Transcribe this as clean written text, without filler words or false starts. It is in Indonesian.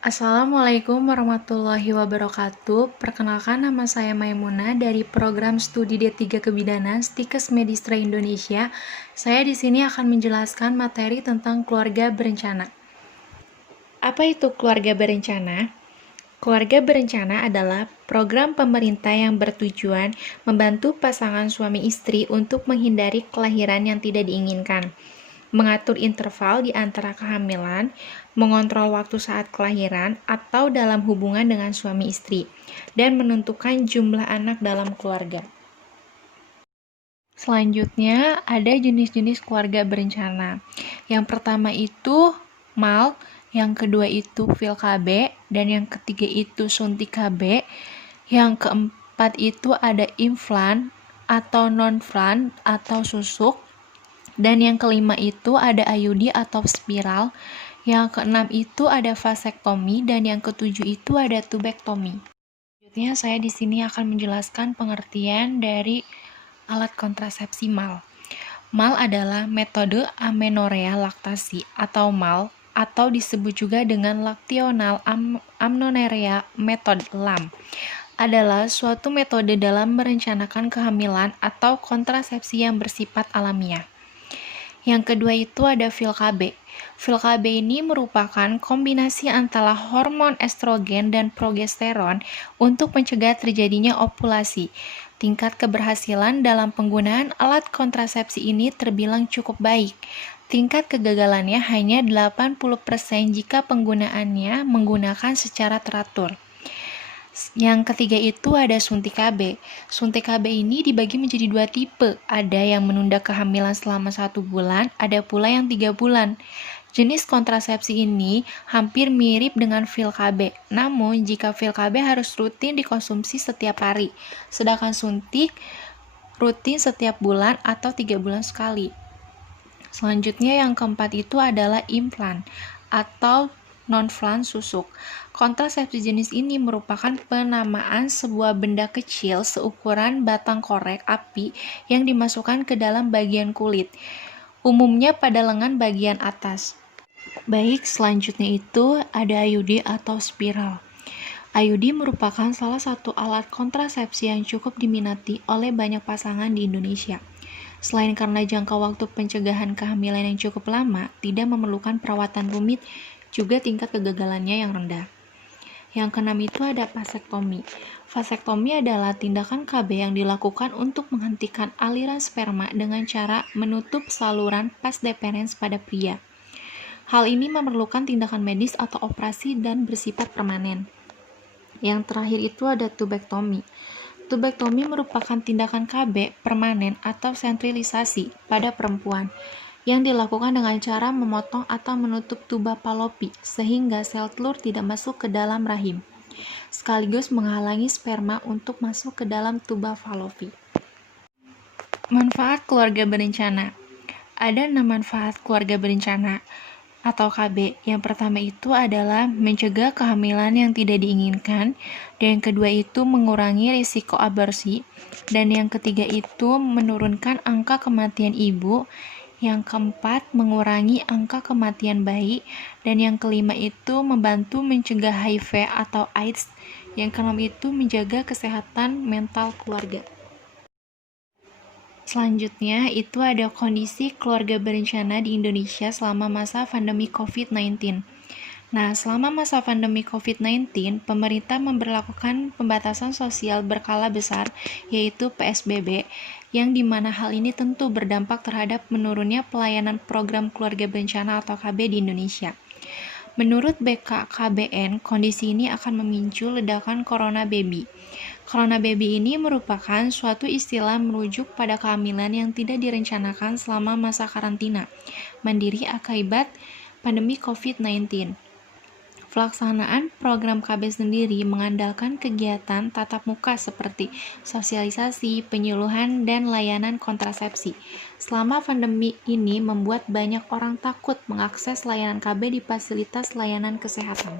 Assalamualaikum warahmatullahi wabarakatuh. Perkenalkan, nama saya Maimunah dari program studi D3 Kebidanan Stikes Medistra Indonesia. Saya di sini akan menjelaskan materi tentang keluarga berencana. Apa itu keluarga berencana? Keluarga berencana adalah program pemerintah yang bertujuan membantu pasangan suami istri untuk menghindari kelahiran yang tidak diinginkan, mengatur interval di antara kehamilan, mengontrol waktu saat kelahiran atau dalam hubungan dengan suami istri, dan menentukan jumlah anak dalam keluarga. Selanjutnya, ada jenis-jenis keluarga berencana. Yang pertama itu MAL, yang kedua itu FIL KB, dan yang ketiga itu suntik KB. Yang keempat itu ada implan atau non-flan atau susuk. Dan yang kelima itu ada IUD atau spiral. Yang keenam itu ada vasektomi, dan yang ketujuh itu ada tubektomi. Selanjutnya saya di sini akan menjelaskan pengertian dari alat kontrasepsi MAL. MAL adalah metode amenorea laktasi atau MAL, atau disebut juga dengan lactational amnonerea method LAM. Adalah suatu metode dalam merencanakan kehamilan atau kontrasepsi yang bersifat alamiah. Yang kedua itu ada FIL KB. FIL KB ini merupakan kombinasi antara hormon estrogen dan progesteron untuk mencegah terjadinya ovulasi. Tingkat keberhasilan dalam penggunaan alat kontrasepsi ini terbilang cukup baik. Tingkat kegagalannya hanya 80% jika penggunaannya menggunakan secara teratur. Yang ketiga itu ada suntik KB. Suntik KB ini dibagi menjadi dua tipe. Ada yang menunda kehamilan selama 1 bulan, ada pula yang 3 bulan. Jenis kontrasepsi ini hampir mirip dengan FIL KB. Namun, jika FIL KB harus rutin dikonsumsi setiap hari, sedangkan suntik rutin setiap bulan atau 3 bulan sekali. Selanjutnya yang keempat itu adalah implan atau non-flan susuk. Kontrasepsi jenis ini merupakan penamaan sebuah benda kecil seukuran batang korek api yang dimasukkan ke dalam bagian kulit, umumnya pada lengan bagian atas. Baik, selanjutnya itu ada IUD atau spiral. IUD merupakan salah satu alat kontrasepsi yang cukup diminati oleh banyak pasangan di Indonesia. Selain karena jangka waktu pencegahan kehamilan yang cukup lama, tidak memerlukan perawatan rumit, juga tingkat kegagalannya yang rendah. Yang keenam itu ada vasektomi. Vasektomi adalah tindakan KB yang dilakukan untuk menghentikan aliran sperma dengan cara menutup saluran vas deferens pada pria. Hal ini memerlukan tindakan medis atau operasi dan bersifat permanen. Yang terakhir itu ada tubektomi. Tubektomi merupakan tindakan KB permanen atau sentrilisasi pada perempuan yang dilakukan dengan cara memotong atau menutup tuba Fallopi sehingga sel telur tidak masuk ke dalam rahim, sekaligus menghalangi sperma untuk masuk ke dalam tuba Fallopi. Manfaat keluarga berencana. Ada 6 manfaat keluarga berencana atau KB. Yang pertama itu adalah mencegah kehamilan yang tidak diinginkan, dan yang kedua itu mengurangi risiko aborsi, dan yang ketiga itu menurunkan angka kematian ibu, yang keempat mengurangi angka kematian bayi, dan yang kelima itu membantu mencegah HIV atau AIDS, yang keenam itu menjaga kesehatan mental keluarga. Selanjutnya, itu ada kondisi keluarga berencana di Indonesia selama masa pandemi COVID-19. Nah, selama masa pandemi COVID-19, pemerintah memberlakukan pembatasan sosial berskala besar, yaitu PSBB, yang dimana hal ini tentu berdampak terhadap menurunnya pelayanan program keluarga berencana atau KB di Indonesia. Menurut BKKBN, kondisi ini akan memicu ledakan Corona Baby. Corona Baby ini merupakan suatu istilah merujuk pada kehamilan yang tidak direncanakan selama masa karantina mandiri akibat pandemi COVID-19. Pelaksanaan program KB sendiri mengandalkan kegiatan tatap muka seperti sosialisasi, penyuluhan, dan layanan kontrasepsi. Selama pandemi ini membuat banyak orang takut mengakses layanan KB di fasilitas layanan kesehatan.